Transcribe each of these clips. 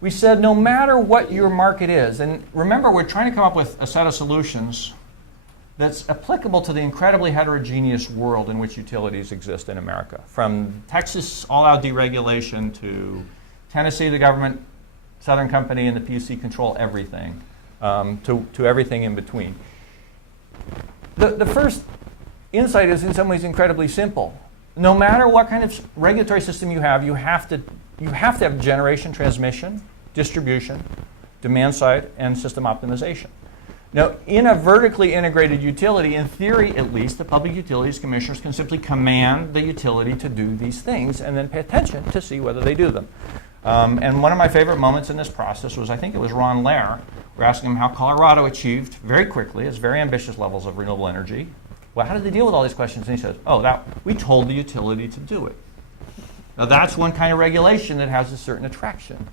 we said no matter what your market is, and remember we're trying to come up with a set of solutions that's applicable to the incredibly heterogeneous world in which utilities exist in America. From Texas all-out deregulation to Tennessee, the government, Southern Company, and the PUC control everything, to everything in between. The first insight is in some ways incredibly simple. No matter what kind of regulatory system you have to have generation, transmission, distribution, demand side, and system optimization. Now, in a vertically integrated utility, in theory at least, the Public Utilities Commissioners can simply command the utility to do these things and then pay attention to see whether they do them. And one of my favorite moments in this process was, I think it was Ron Lair. We're asking him how Colorado achieved very quickly its very ambitious levels of renewable energy. Well, how did they deal with all these questions? And he says, we told the utility to do it. Now, that's one kind of regulation that has a certain attraction.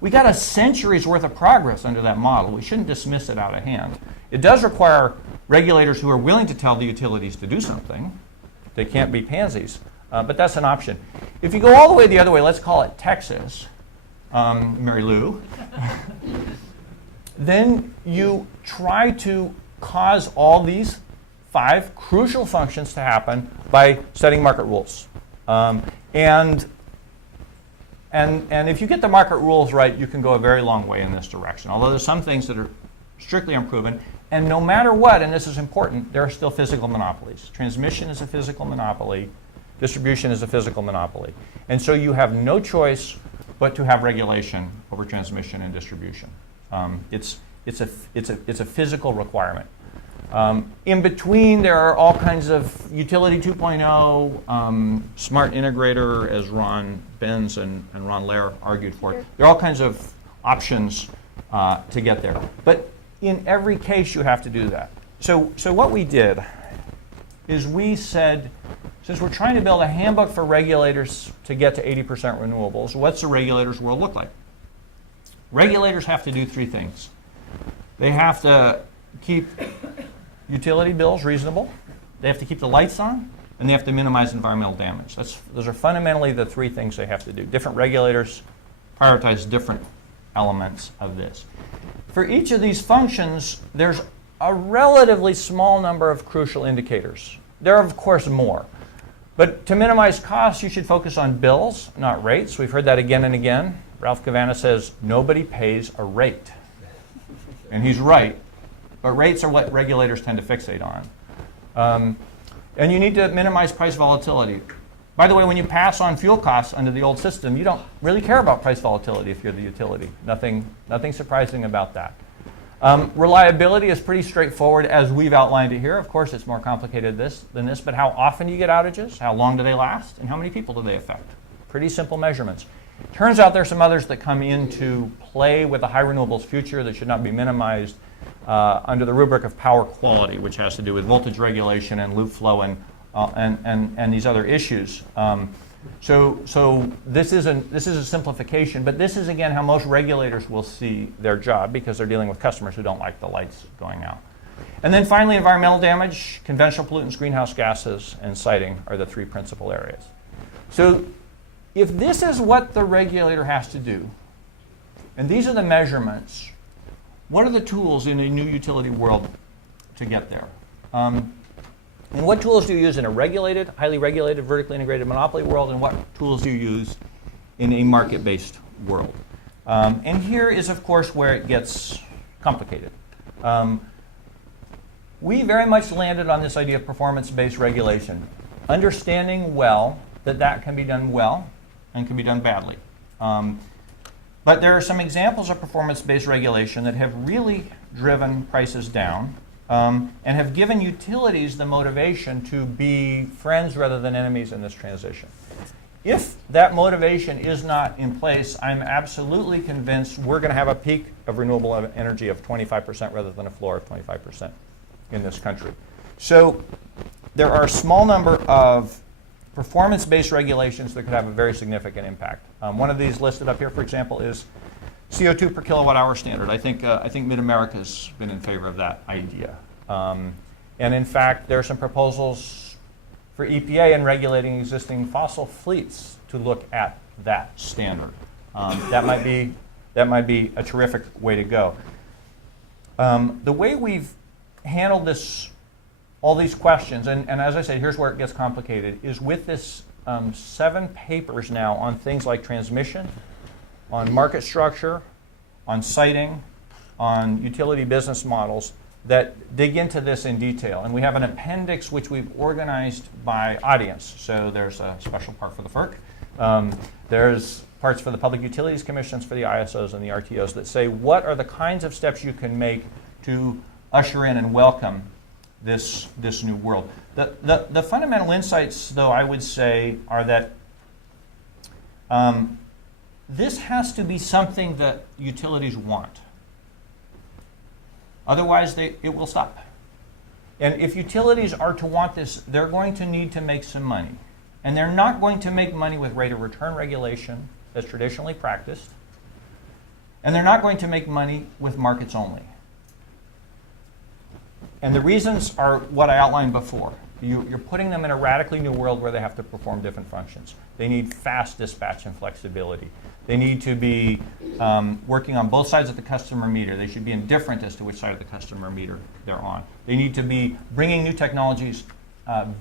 We got a century's worth of progress under that model. We shouldn't dismiss it out of hand. It does require regulators who are willing to tell the utilities to do something. They can't be pansies, but that's an option. If you go all the way the other way, let's call it Texas, Mary Lou, then you try to cause all these 5 crucial functions to happen by setting market rules. And if you get the market rules right, you can go a very long way in this direction. Although there's some things that are strictly unproven. And no matter what, and this is important, there are still physical monopolies. Transmission is a physical monopoly. Distribution is a physical monopoly. And so you have no choice but to have regulation over transmission and distribution. It's a physical requirement. In between, there are all kinds of Utility 2.0, smart integrator, as Ron Benz and Ron Lair argued for. There are all kinds of options to get there. But in every case, you have to do that. So what we did is we said, since we're trying to build a handbook for regulators to get to 80% renewables, what's the regulator's world look like? Regulators have to do 3 things. They have to keep utility bills reasonable, they have to keep the lights on, and they have to minimize environmental damage. Those are fundamentally the 3 things they have to do. Different regulators prioritize different elements of this. For each of these functions, there's a relatively small number of crucial indicators. There are, of course, more. But to minimize costs, you should focus on bills, not rates. We've heard that again and again. Ralph Cavanagh says, nobody pays a rate. And he's right. But rates are what regulators tend to fixate on. And you need to minimize price volatility. By the way, when you pass on fuel costs under the old system, you don't really care about price volatility if you're the utility. Nothing surprising about that. Reliability is pretty straightforward as we've outlined it here. Of course, it's more complicated than this, but how often do you get outages? How long do they last? And how many people do they affect? Pretty simple measurements. Turns out there's some others that come into play with a high renewables future that should not be minimized under the rubric of power quality, which has to do with voltage regulation and loop flow and these other issues. So this is a simplification, but this is again how most regulators will see their job because they're dealing with customers who don't like the lights going out. And then finally, environmental damage, conventional pollutants, greenhouse gases, and siting are the 3 principal areas. So if this is what the regulator has to do, and these are the measurements, what are the tools in a new utility world to get there? And what tools do you use in a regulated, highly regulated, vertically integrated monopoly world, and what tools do you use in a market-based world? And here is, of course, where it gets complicated. We very much landed on this idea of performance-based regulation, understanding well that can be done well and can be done badly. But there are some examples of performance-based regulation that have really driven prices down and have given utilities the motivation to be friends rather than enemies in this transition. If that motivation is not in place, I'm absolutely convinced we're going to have a peak of renewable energy of 25% rather than a floor of 25% in this country. So there are a small number of performance-based regulations that could have a very significant impact. One of these listed up here, for example, is CO2 per kilowatt hour standard. I think Mid-America's been in favor of that idea. And in fact, there are some proposals for EPA in regulating existing fossil fleets to look at that standard. That might be a terrific way to go. The way we've handled this, all these questions, and as I said, here's where it gets complicated, is with this 7 papers now on things like transmission, on market structure, on siting, on utility business models that dig into this in detail. And we have an appendix which we've organized by audience. So there's a special part for the FERC. There's parts for the Public Utilities Commissions, for the ISOs and the RTOs that say what are the kinds of steps you can make to usher in and welcome this new world. The fundamental insights, though, I would say, are that this has to be something that utilities want. Otherwise, it will stop. And if utilities are to want this, they're going to need to make some money. And they're not going to make money with rate of return regulation that's traditionally practiced. And they're not going to make money with markets only. And the reasons are what I outlined before. You're putting them in a radically new world where they have to perform different functions. They need fast dispatch and flexibility. They need to be working on both sides of the customer meter. They should be indifferent as to which side of the customer meter they're on. They need to be bringing new technologies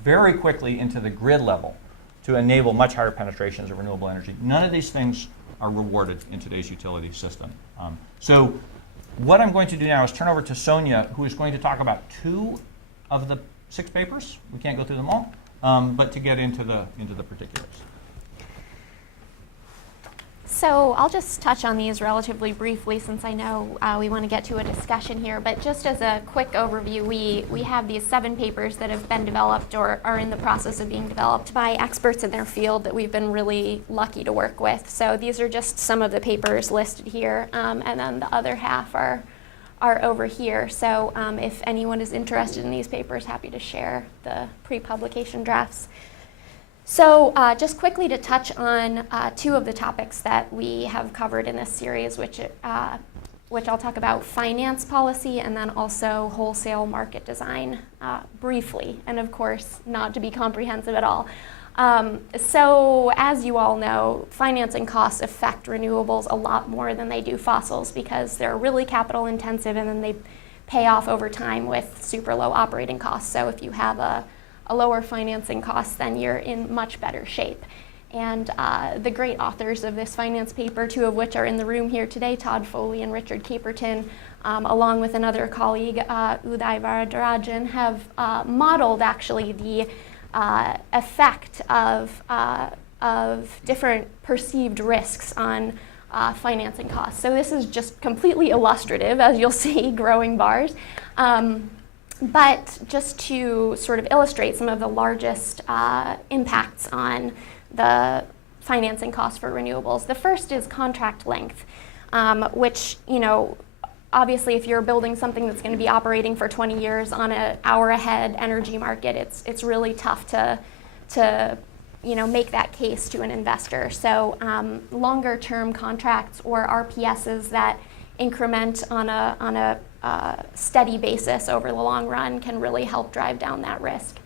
very quickly into the grid level to enable much higher penetrations of renewable energy. None of these things are rewarded in today's utility system. So what I'm going to do now is turn over to Sonia, who is going to talk about 2 of the 6 papers. We can't go through them all, but to get into the particulars. So I'll just touch on these relatively briefly since I know we want to get to a discussion here. But just as a quick overview, we have these 7 papers that have been developed or are in the process of being developed by experts in their field that we've been really lucky to work with. So these are just some of the papers listed here, and then the other half are over here. So if anyone is interested in these papers, happy to share the pre-publication drafts. So just quickly to touch on 2 of the topics that we have covered in this series, which I'll talk about: finance policy and then also wholesale market design briefly, and of course not to be comprehensive at all. So as you all know, financing costs affect renewables a lot more than they do fossils because they're really capital intensive and then they pay off over time with super low operating costs. So if you have a lower financing cost, then you're in much better shape. And the great authors of this finance paper, 2 of which are in the room here today, Todd Foley and Richard Caperton, along with another colleague, Uday Varadarajan, have modeled actually the effect of different perceived risks on financing costs. So this is just completely illustrative, as you'll see, growing bars. But just to sort of illustrate some of the largest impacts on the financing costs for renewables, the first is contract length, which, obviously if you're building something that's going to be operating for 20 years on an hour-ahead energy market, it's really tough to make that case to an investor. So longer-term contracts or RPSs that increment on a steady basis over the long run can really help drive down that risk.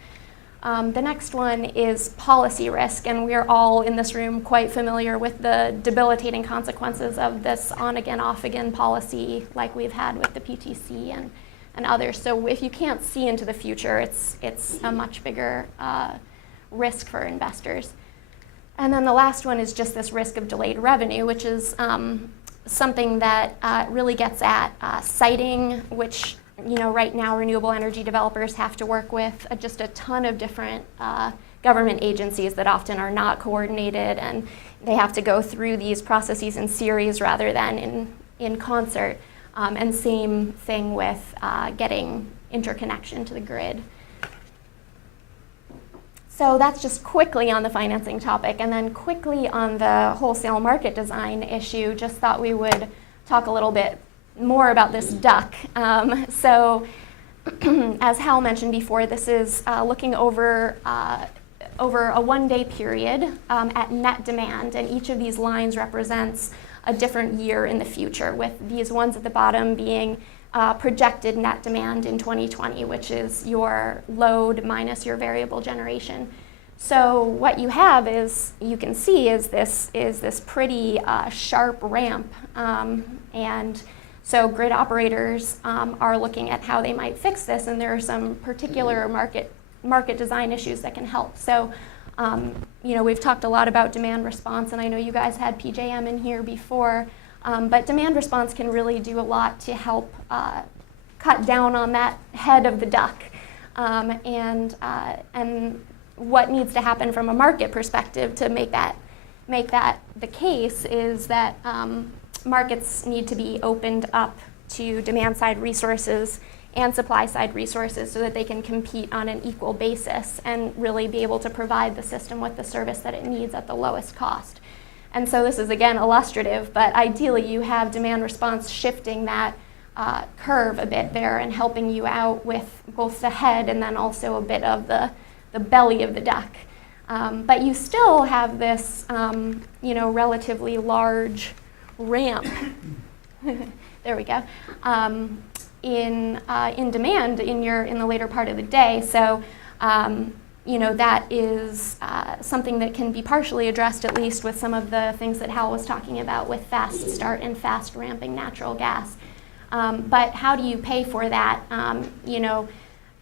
The next one is policy risk, and we're all in this room quite familiar with the debilitating consequences of this on-again, off-again policy like we've had with the PTC and others. So if you can't see into the future, it's a much bigger risk for investors. And then the last one is just this risk of delayed revenue, which is something that really gets at siting, which right now renewable energy developers have to work with just a ton of different government agencies that often are not coordinated, and they have to go through these processes in series rather than in concert. And same thing with getting interconnection to the grid. So that's just quickly on the financing topic. And then quickly on the wholesale market design issue, just thought we would talk a little bit more about this duck. So as Hal mentioned before, this is looking over a 1-day period at net demand, and each of these lines represents a different year in the future, with these ones at the bottom being projected net demand in 2020, which is your load minus your variable generation. So what you have is, you can see, is this pretty sharp ramp, and so grid operators are looking at how they might fix this, and there are some particular market design issues that can help. So, we've talked a lot about demand response, and I know you guys had PJM in here before, but demand response can really do a lot to help cut down on that head of the duck, and what needs to happen from a market perspective to make that the case is that markets need to be opened up to demand-side resources and supply-side resources so that they can compete on an equal basis and really be able to provide the system with the service that it needs at the lowest cost. And so this is, again, illustrative, but ideally you have demand response shifting that curve a bit there and helping you out with both the head and then also a bit of the belly of the duck. But you still have this, relatively large ramp. There we go. In demand in the later part of the day. So, that is something that can be partially addressed, at least with some of the things that Hal was talking about with fast start and fast ramping natural gas. But how do you pay for that?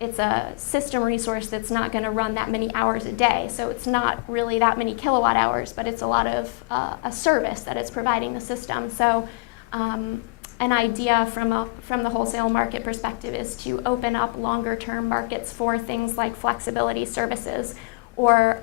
It's a system resource that's not going to run that many hours a day, so it's not really that many kilowatt hours, but it's a lot of a service that it's providing the system. So an idea from the wholesale market perspective is to open up longer term markets for things like flexibility services or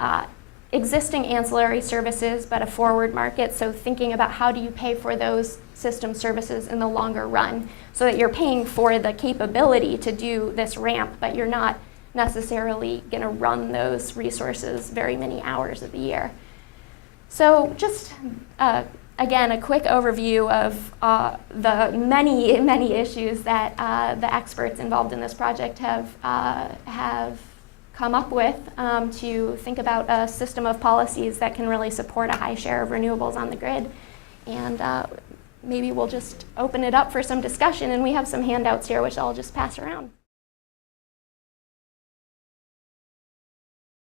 existing ancillary services, but a forward market. So thinking about how do you pay for those system services in the longer run so that you're paying for the capability to do this ramp, but you're not necessarily going to run those resources very many hours of the year. So just, again, a quick overview of the many, many issues that the experts involved in this project have come up with to think about a system of policies that can really support a high share of renewables on the grid. And maybe we'll just open it up for some discussion, and we have some handouts here which I'll just pass around.